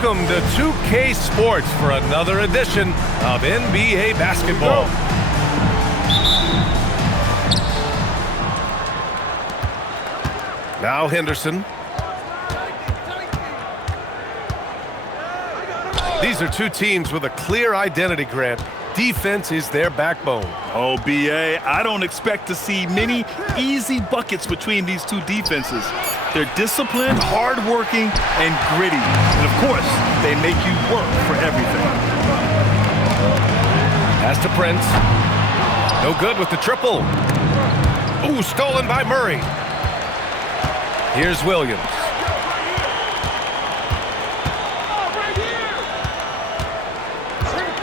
Welcome to 2K Sports for another edition of NBA basketball. Now Henderson. These are two teams with a clear identity, Grant. Defense is their backbone. Oh, B.A., I don't expect to see many easy buckets between these two defenses. They're disciplined, hardworking, and gritty. And, of course, they make you work for everything. Pass to Prince. No good with the triple. Ooh, stolen by Murray. Here's Williams.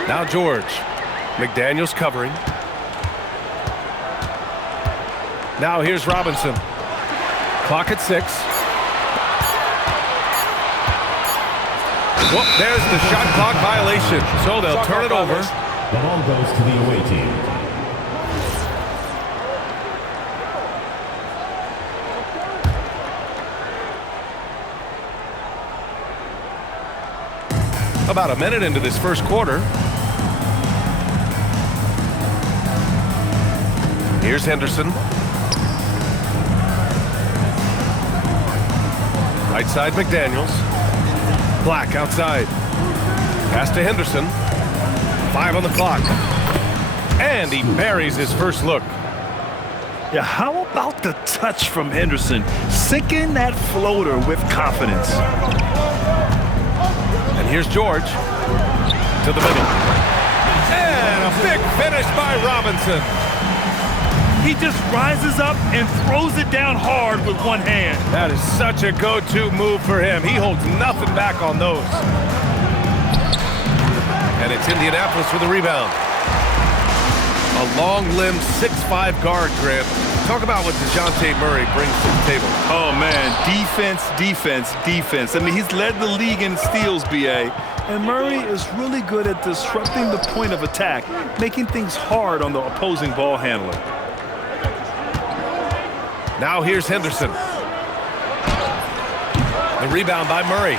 Now George. McDaniels covering. Now here's Robinson. Clock at 6. Whoop, there's the shot clock violation. So they'll turn it over. The ball goes to the away team. About a minute into this first quarter. Here's Henderson. Right side, McDaniels. Black outside. Pass to Henderson. 5 on the clock. And he buries his first look. Yeah, how about the touch from Henderson? Sinking that floater with confidence. And here's George. To the middle. And a big finish by Robinson. He just rises up and throws it down hard with one hand. That is such a go-to move for him. He holds nothing back on those. And it's Indianapolis for the rebound. A long-limbed 6'5" guard, Grant. Talk about what DeJounte Murray brings to the table. Oh, man, defense, defense, defense. I mean, he's led the league in steals, B.A., and Murray is really good at disrupting the point of attack, making things hard on the opposing ball handler. Now here's Henderson. The rebound by Murray.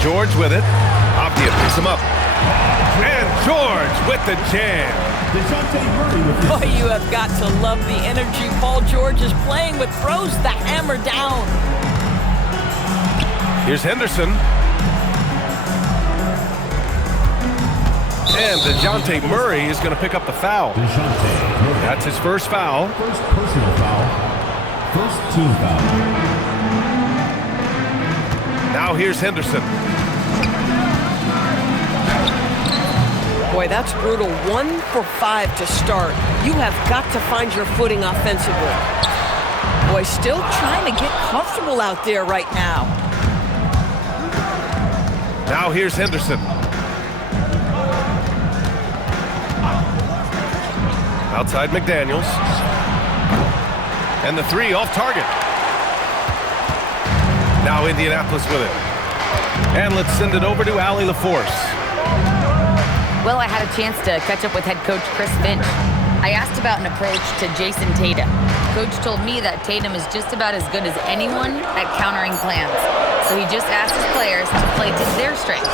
George with it. Avdia picks him up. And George with the jam. Boy, you have got to love the energy Paul George is playing with. Throws the hammer down. Here's Henderson. And DeJounte Murray is going to pick up the foul. That's his first foul. First personal foul. First team foul. Now here's Henderson. Boy, that's brutal. 1 for 5 to start. You have got to find your footing offensively. Boy, still trying to get comfortable out there right now. Now here's Henderson. Outside McDaniels. And the 3 off target. Now Indianapolis with it. And let's send it over to Allie LaForce. Well, I had a chance to catch up with head coach Chris Finch. I asked about an approach to Jason Tatum. Coach told me that Tatum is just about as good as anyone at countering plans. So he just asked his players to play to their strengths,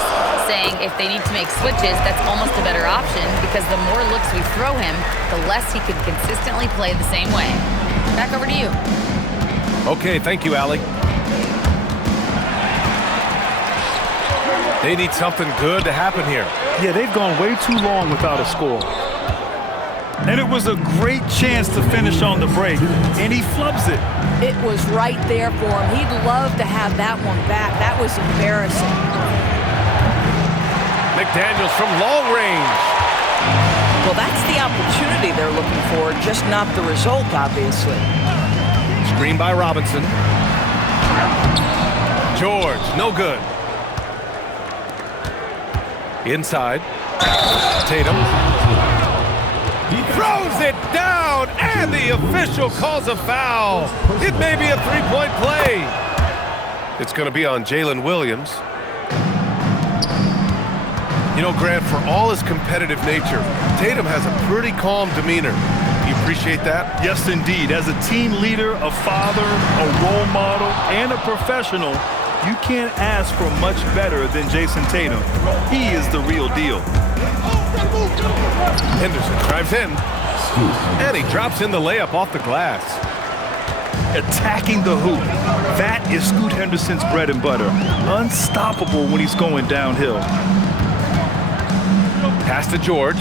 saying if they need to make switches, that's almost a better option because the more looks we throw him, the less he can consistently play the same way. Back over to you. Okay, thank you, Allie. They need something good to happen here. Yeah, they've gone way too long without a score. And it was a great chance to finish on the break, and he flubs it. It was right there for him. He'd love to have that one back. That was embarrassing. McDaniels from long range. Well, that's the opportunity they're looking for, just not the result, obviously. Screen by Robinson. George, no good. Inside. Tatum. Throws it down, and the official calls a foul. It may be a three-point play. It's going to be on Jalen Williams. You know, Grant, for all his competitive nature, Tatum has a pretty calm demeanor. You appreciate that? Yes, indeed. As a team leader, a father, a role model, and a professional, You can't ask for much better than Jason Tatum. He is the real deal. Henderson drives in, and he drops in the layup off the glass. Attacking the hoop. That is Scoot Henderson's bread and butter. Unstoppable when he's going downhill. Pass to George.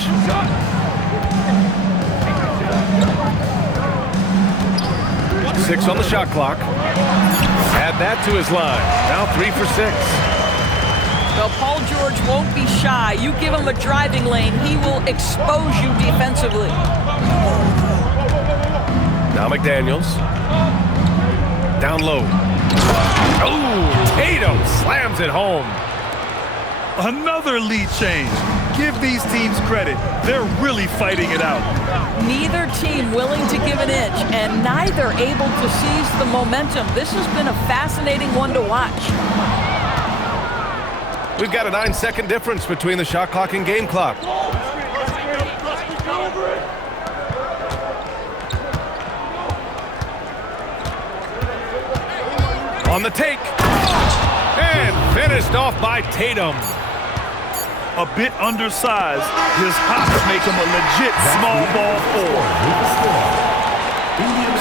Six on the shot clock. Add that to his line. Now 3 for 6. Well, Paul George won't be shy. You give him a driving lane, he will expose you defensively. Now McDaniels. Down low. Oh, Tatum slams it home. Another lead change. Give these teams credit. They're really fighting it out. Neither team willing to give an inch, and neither able to seize the momentum. This has been a fascinating one to watch. We've got a 9-second difference between the shot clock and game clock. On the take. And finished off by Tatum. A bit undersized. His hops make him a legit small ball forward.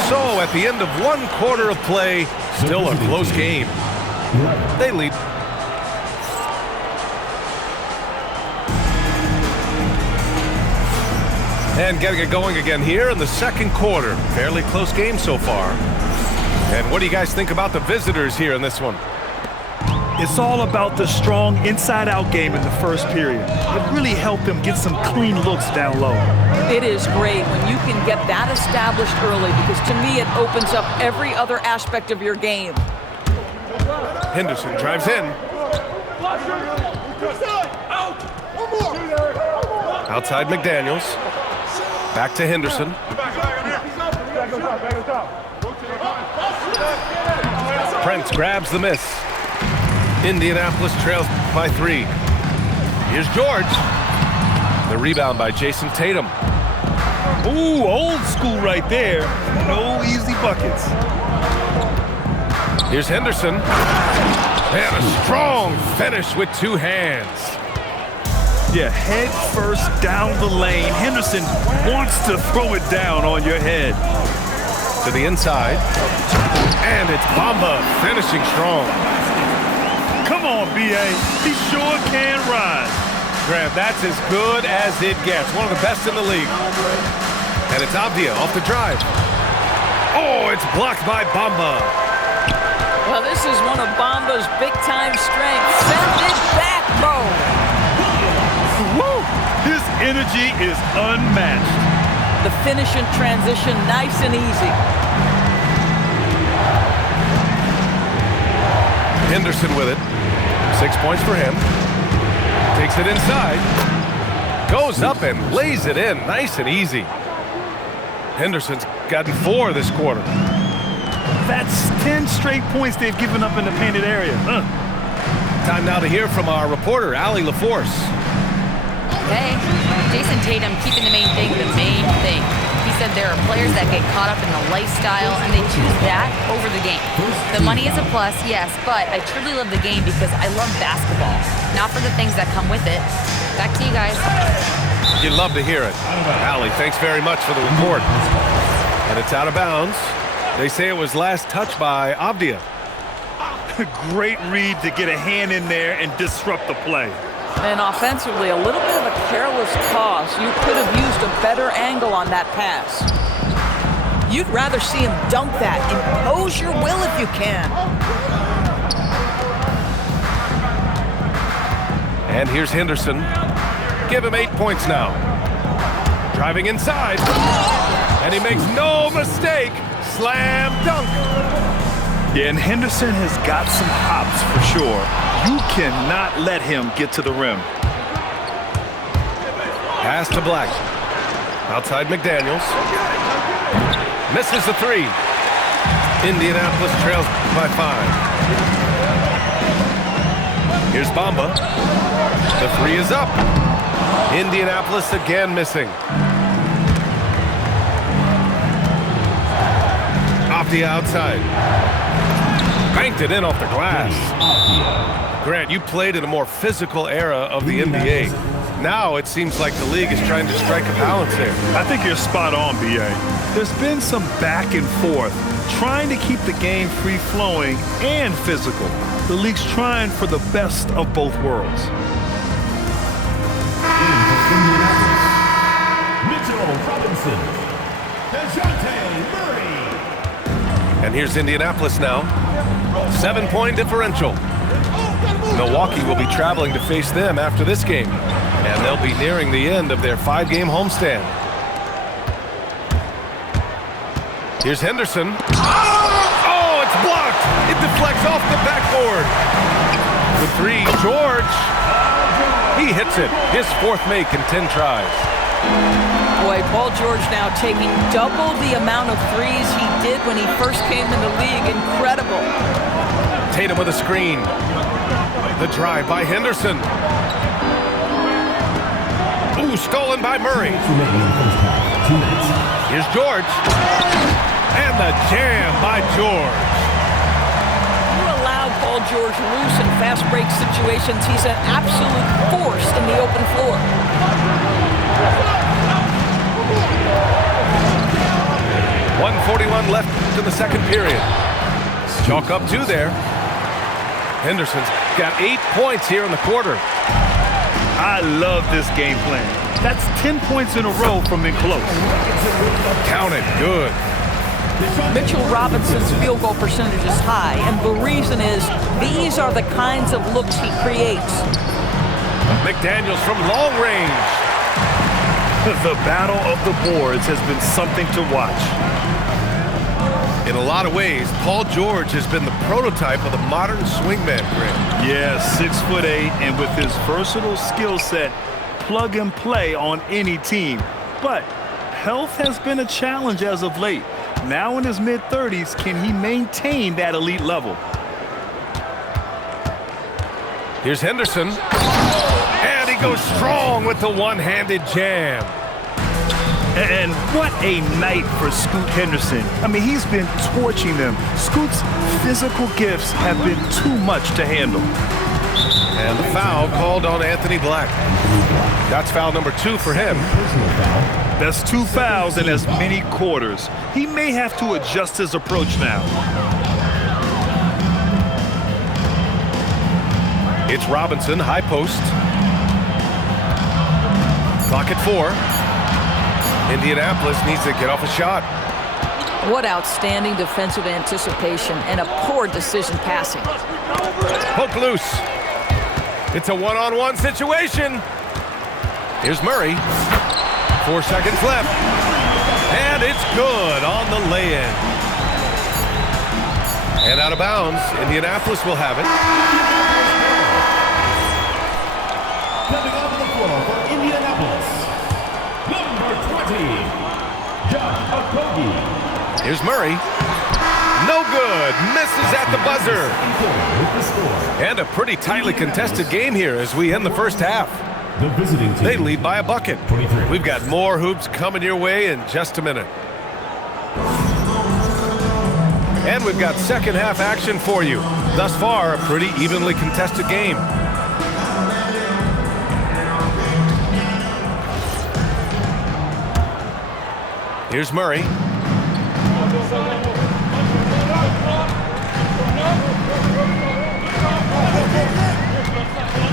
So at the end of 1 quarter of play, still a close game. They lead. And getting it going again here in the second quarter. Fairly close game so far. And what do you guys think about the visitors here in this one? It's all about the strong inside-out game in the first period. It really helped them get some clean looks down low. It is great when you can get that established early, because to me it opens up every other aspect of your game. Henderson drives in. Outside McDaniels. Back to Henderson. Prince grabs the miss. Indianapolis trails by 3. Here's George. The rebound by Jason Tatum. Ooh, old school right there. No easy buckets. Here's Henderson. And a strong finish with 2 hands. Yeah, head first down the lane. Henderson wants to throw it down on your head. To the inside. And it's Bamba finishing strong. Come on, B.A. He sure can ride. Graham, that's as good as it gets. One of the best in the league. And it's Avdia off the drive. Oh, it's blocked by Bamba. Well, this is one of Bamba's big-time strengths. Send it back, Bo. Woo! His energy is unmatched. The finish in transition, nice and easy. Henderson with it. 6 points for him. Takes it inside. Goes up and lays it in. Nice and easy. Henderson's gotten 4 this quarter. That's 10 straight points they've given up in the painted area. Time now to hear from our reporter, Allie LaForce. Hey, Jason Tatum keeping the main thing the main thing. He said there are players that get caught up in the lifestyle and they choose that over the game. The money is a plus, yes, but I truly love the game because I love basketball, not for the things that come with it. Back to you guys. You'd love to hear it. Allie, thanks very much for the report. And it's out of bounds. They say it was last touched by Avdia. Great read to get a hand in there and disrupt the play. And offensively, a little bit of a careless toss. You could have used a better angle on that pass. You'd rather see him dunk that. Impose your will if you can. And here's Henderson. Give him 8 points now. Driving inside. And he makes no mistake. Slam dunk. Yeah, and Henderson has got some hops for sure. You cannot let him get to the rim. Pass to Black. Outside McDaniels. Misses the 3. Indianapolis trails by 5. Here's Bamba. The 3 is up. Indianapolis again missing. Off the outside. Banked it in off the glass. Grant, you played in a more physical era of the NBA. Now it seems like the league is trying to strike a balance there. I think you're spot on, B.A. There's been some back and forth, trying to keep the game free-flowing and physical. The league's trying for the best of both worlds. Mitchell Robinson. DeJounte Murray. And here's Indianapolis now. 7-point differential. Milwaukee will be traveling to face them after this game, and they'll be nearing the end of their 5-game homestand. Here's Henderson. Oh, it's blocked. It deflects off the backboard. The three, George. He hits it. His 4th make in 10 tries. Boy, Paul George now taking double the amount of threes he did when he first came in the league. Incredible. Tatum with a screen. The drive by Henderson. Ooh, stolen by Murray. Here's George. And the jam by George. You allow Paul George loose in fast break situations. He's an absolute force in the open floor. .141 left in the second period. Chalk up 2 there. Henderson's got 8 points here in the quarter. I love this game plan. That's 10 points in a row from in close. Count it. Good. Mitchell Robinson's field goal percentage is high, and the reason is these are the kinds of looks he creates. McDaniels from long range. The battle of the boards has been something to watch. In a lot of ways, Paul George has been the prototype of the modern swingman, Grant. Yeah, 6'8", and with his versatile skill set, plug and play on any team. But health has been a challenge as of late. Now in his mid-30s, can he maintain that elite level? Here's Henderson. And he goes strong with the one-handed jam. And what a night for Scoot Henderson. I mean, he's been torching them. Scoot's physical gifts have been too much to handle. And the foul called on Anthony Black. That's foul number 2 for him. That's 2 fouls in as many quarters. He may have to adjust his approach now. It's Robinson, high post. Clock at 4. Indianapolis needs to get off a shot. What outstanding defensive anticipation and a poor decision passing. Poke loose. It's a one-on-one situation. Here's Murray. 4 seconds left. And it's good on the lay-in. And out of bounds, Indianapolis will have it. Stepping onto the floor for Indianapolis, number 20, Josh Okogie. Here's Murray. No good. Misses at the buzzer. And a pretty tightly contested game here as we end the first half. The visiting team. They lead by a bucket. 23. We've got more hoops coming your way in just a minute. And we've got second half action for you. Thus far, a pretty evenly contested game. Here's Murray.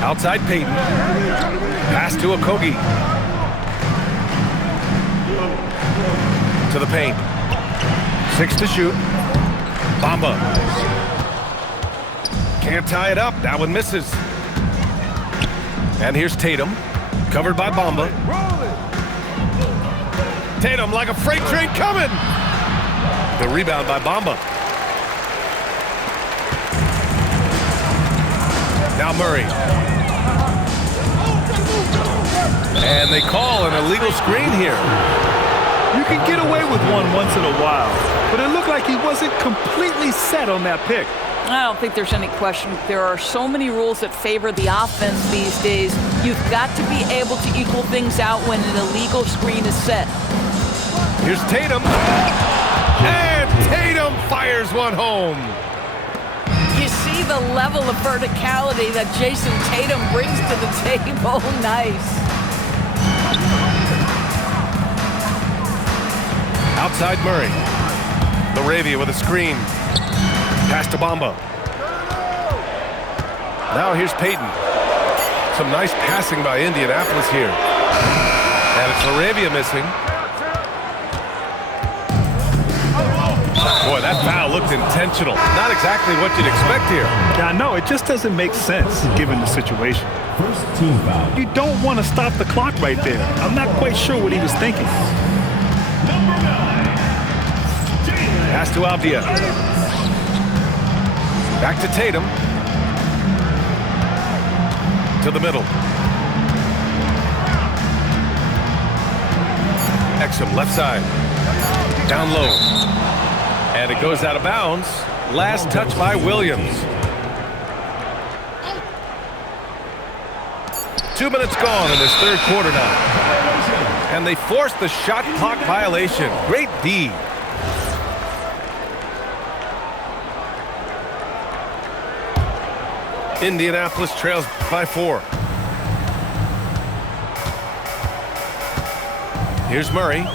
Outside Payton. Pass to Okogie. To the paint. 6 to shoot. Bamba. Can't tie it up. That one misses. And here's Tatum. Covered by Bamba. Tatum like a freight train coming. The rebound by Bamba. Now Murray. And they call an illegal screen here. You can get away with one once in a while, but it looked like he wasn't completely set on that pick. I don't think there's any question. There are so many rules that favor the offense these days. You've got to be able to equal things out when an illegal screen is set. Here's Tatum. And Tatum fires one home. see the level of verticality that Jason Tatum brings to the table. Nice. Outside Murray. LaRavia with a screen. Pass to Bamba. Now here's Payton. Some nice passing by Indianapolis here. And it's LaRavia missing. Boy, that foul looked intentional. Not exactly what you'd expect here. Yeah, I know. It just doesn't make sense given the situation. First team foul. You don't want to stop the clock right there. I'm not quite sure what he was thinking. Pass to Avdia. Back to Tatum. To the middle. Exum left side. Down low. And it goes out of bounds. Last touch by Williams. 2 minutes gone in this third quarter now. And they forced the shot clock violation. Great D. Indianapolis trails by 4. Here's Murray.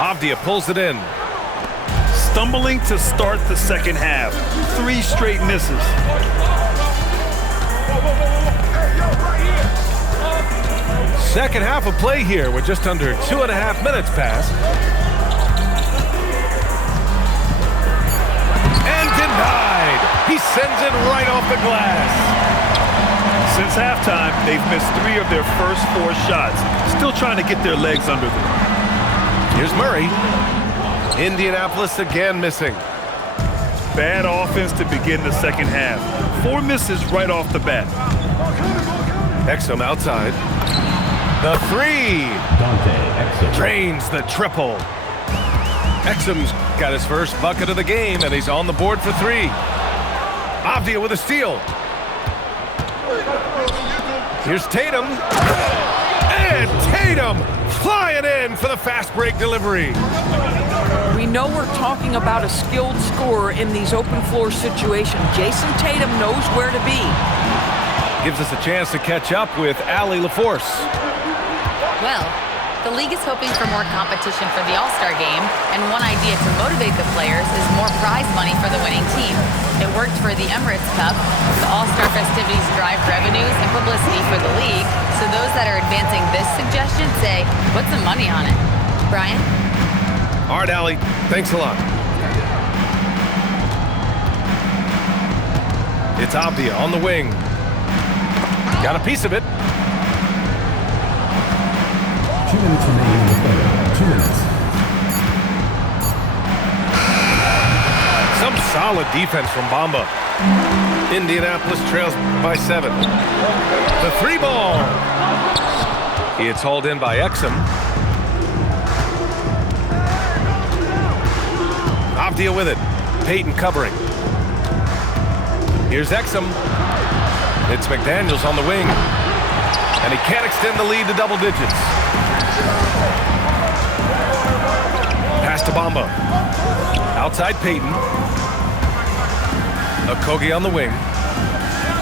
Avdia pulls it in. Stumbling to start the second half. 3 straight misses. Second half of play here with just under 2.5 minutes passed. And denied. He sends it right off the glass. Since halftime, they've missed 3 of their first 4 shots. Still trying to get their legs under them. Here's Murray. Indianapolis again missing. Bad offense to begin the second half. 4 misses right off the bat. Exum outside. The 3. Dante Exum. Drains the triple. Exum's got his first bucket of the game, and he's on the board for 3. Avdia with a steal. Here's Tatum. And Tatum flying in for the fast break delivery. We know we're talking about a skilled scorer in these open floor situations. Jason Tatum knows where to be. Gives us a chance to catch up with Allie LaForce. Well, the league is hoping for more competition for the All-Star game, and one idea to motivate the players is more prize money for the winning team. It worked for the Emirates Cup. The All-Star festivities drive revenues and publicity for the league, so those that are advancing this suggestion say, put some money on it. Brian? All right, Allie. Thanks a lot. It's Avdia on the wing. Got a piece of it. 2 minutes remaining in the third. 2 minutes. Some solid defense from Bamba. Indianapolis trails by 7. The 3 ball. It's hauled in by Exum. Avdia with it. Payton covering. Here's Exum. It's McDaniels on the wing. And he can't extend the lead to double digits. Pass to Bamba. Outside Payton. Okogie on the wing.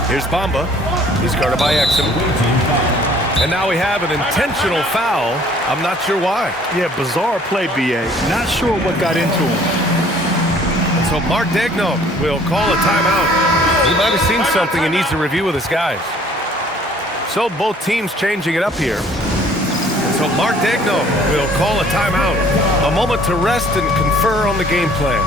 Here's Bamba. He's guarded by Exum. And now we have an intentional foul. I'm not sure why. Yeah, bizarre play, B.A. Not sure what got into him. So Mark Daigneault will call a timeout. He might have seen something he needs to review with his guys. So both teams changing it up here. So Mark Daigneault will call a timeout. A moment to rest and confer on the game plan.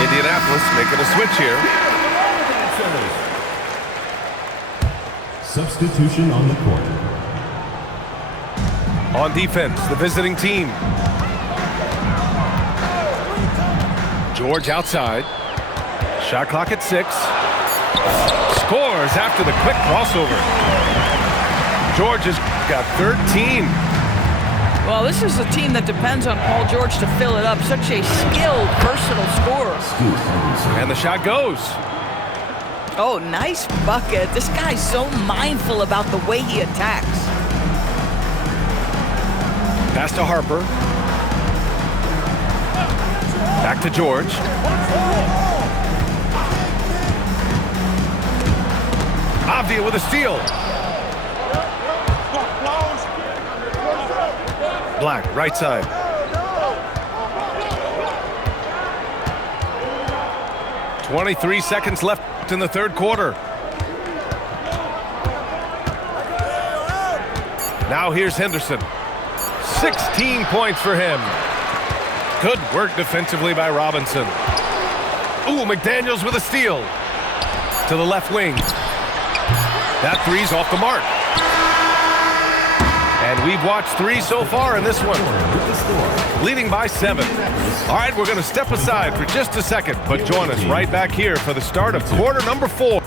Indianapolis making a switch here. Substitution on the court. On defense, the visiting team. George outside. Shot clock at 6. Scores after the quick crossover. George has got 13. Well, this is a team that depends on Paul George to fill it up. Such a skilled, versatile scorer. And the shot goes. Oh, nice bucket. This guy's so mindful about the way he attacks. Pass to Harper. Back to George. Avdia with a steal. Black, right side. "23 seconds left in the third quarter. Now here's Henderson. 16 points for him. Good work defensively by Robinson. Ooh, McDaniels with a steal. To the left wing. That three's off the mark. And we've watched 3 so far in this one. Leading by 7. All right, we're going to step aside for just a second, but join us right back here for the start of quarter number 4.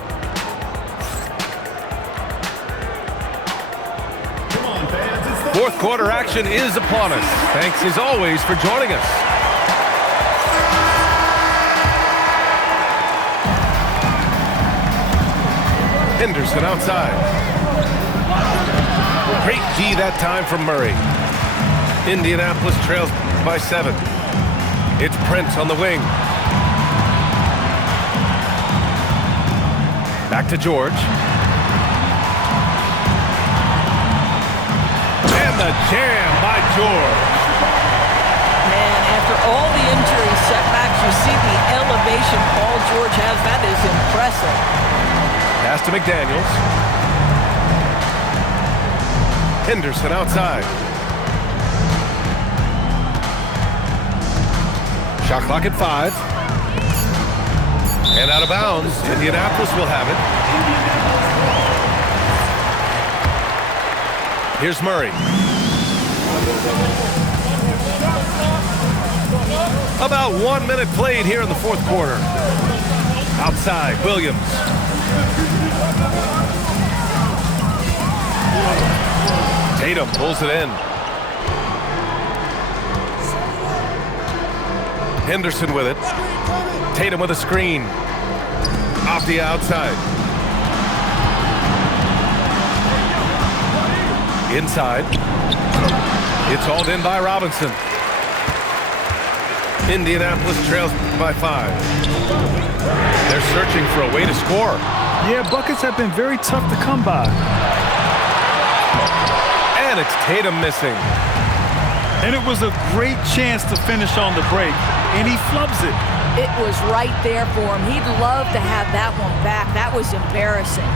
Fourth quarter action is upon us. Thanks as always for joining us. Henderson outside. Great D that time from Murray. Indianapolis trails by 7. It's Prince on the wing. Back to George. And the jam by George. Man, after all the injury setbacks, you see the elevation Paul George has. That is impressive. Pass to McDaniels. Henderson outside. Shot clock at 5. And out of bounds. Indianapolis will have it. Here's Murray. About 1 minute played here in the fourth quarter. Outside, Williams. Tatum pulls it in. Henderson with it. Tatum with a screen. Off the outside. Inside. It's hauled in by Robinson. Indianapolis trails by 5. They're searching for a way to score. Yeah, buckets have been very tough to come by. And it's Tatum missing. And it was a great chance to finish on the break, and he flubs it. It was right there for him. He'd love to have that one back. That was embarrassing.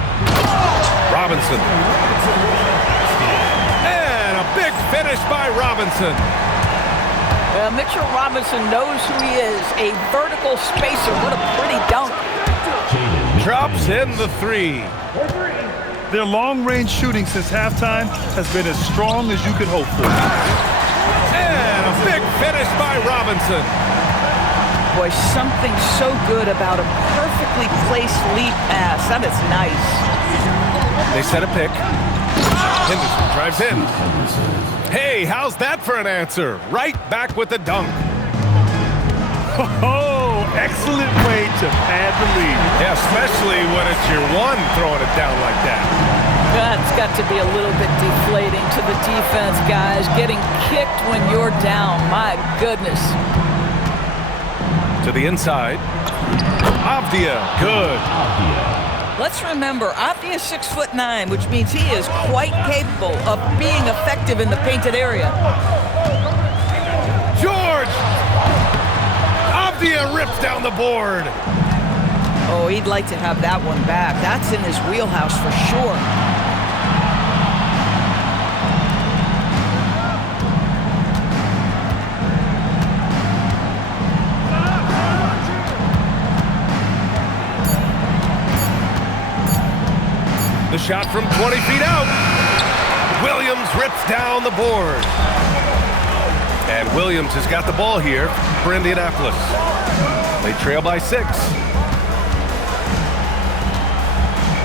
Robinson. And a big finish by Robinson. Mitchell Robinson knows who he is. A vertical spacer. What a pretty dunk. Drops in the 3. Their long-range shooting since halftime has been as strong as you could hope for. And a big finish by Robinson. Boy, something so good about a perfectly placed lead pass. That is nice. They set a pick. Henderson drives in. Hey, how's that for an answer? Right back with the dunk. Oh, excellent way to pad the lead. Yeah, especially when it's your one throwing it down like that. That's got to be a little bit deflating to the defense, guys. Getting kicked when you're down. My goodness. To the inside. Avdia, good. Let's remember, Avdia is 6'9", which means he is quite capable of being effective in the painted area. George! Avdia rips down the board. Oh, he'd like to have that one back. That's in his wheelhouse for sure. The shot from 20 feet out. Williams rips down the board. And Williams has got the ball here for Indianapolis. They trail by 6.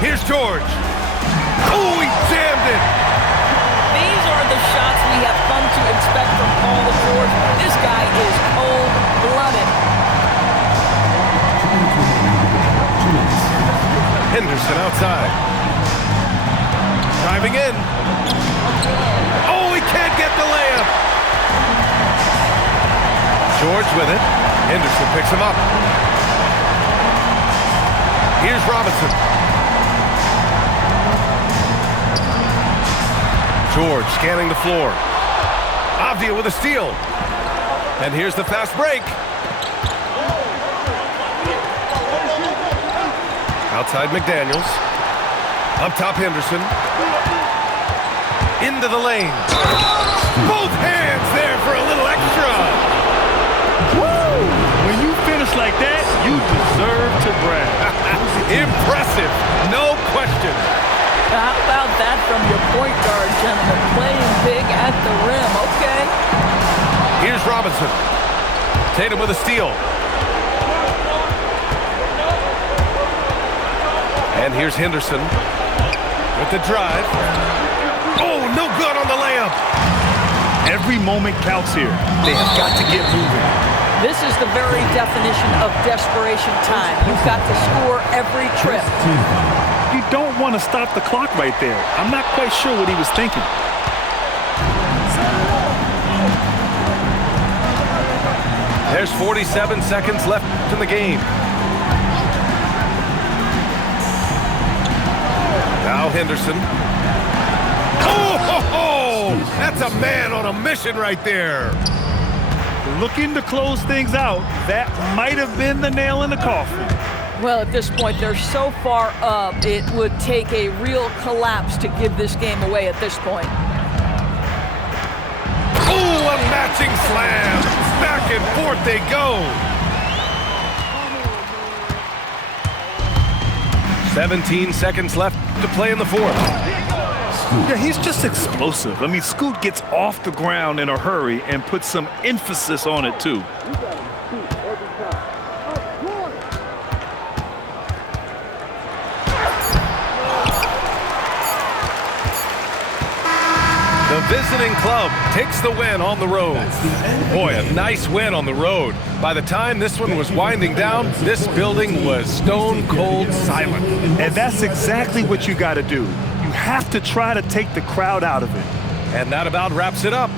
Here's George. Oh, he jammed it. These are the shots we have come to expect from Paul George. This guy is cold-blooded. Henderson outside. Driving in. Oh, he can't get the layup. George with it. Henderson picks him up. Here's Robinson. George scanning the floor. Avdia with a steal. And here's the fast break. Outside McDaniels. Up top Henderson. Into the lane. Both hands there for a little extra. Woo! When you finish like that, you deserve to brag. Impressive, no question. How about that from your point guard, gentlemen? Playing big at the rim, okay. Here's Robinson. Tatum with a steal. And here's Henderson with the drive. Oh, no good on the layup. Every moment counts here. They have got to get moving. This is the very definition of desperation time. You've got to score every trip. You don't want to stop the clock right there. I'm not quite sure what he was thinking. There's 47 seconds left in the game. Now Henderson. Oh, that's a man on a mission right there. Looking to close things out. That might have been the nail in the coffin. Well, at this point, they're so far up, it would take a real collapse to give this game away at this point. Oh, a matching slam. Back and forth they go. 17 seconds left to play in the fourth. Yeah, he's just explosive. I mean, Scoot gets off the ground in a hurry and puts some emphasis on it, too. The visiting club takes the win on the road. Boy, a nice win on the road. By the time this one was winding down, this building was stone cold silent. And that's exactly what you got to do. You have to try to take the crowd out of it. And that about wraps it up.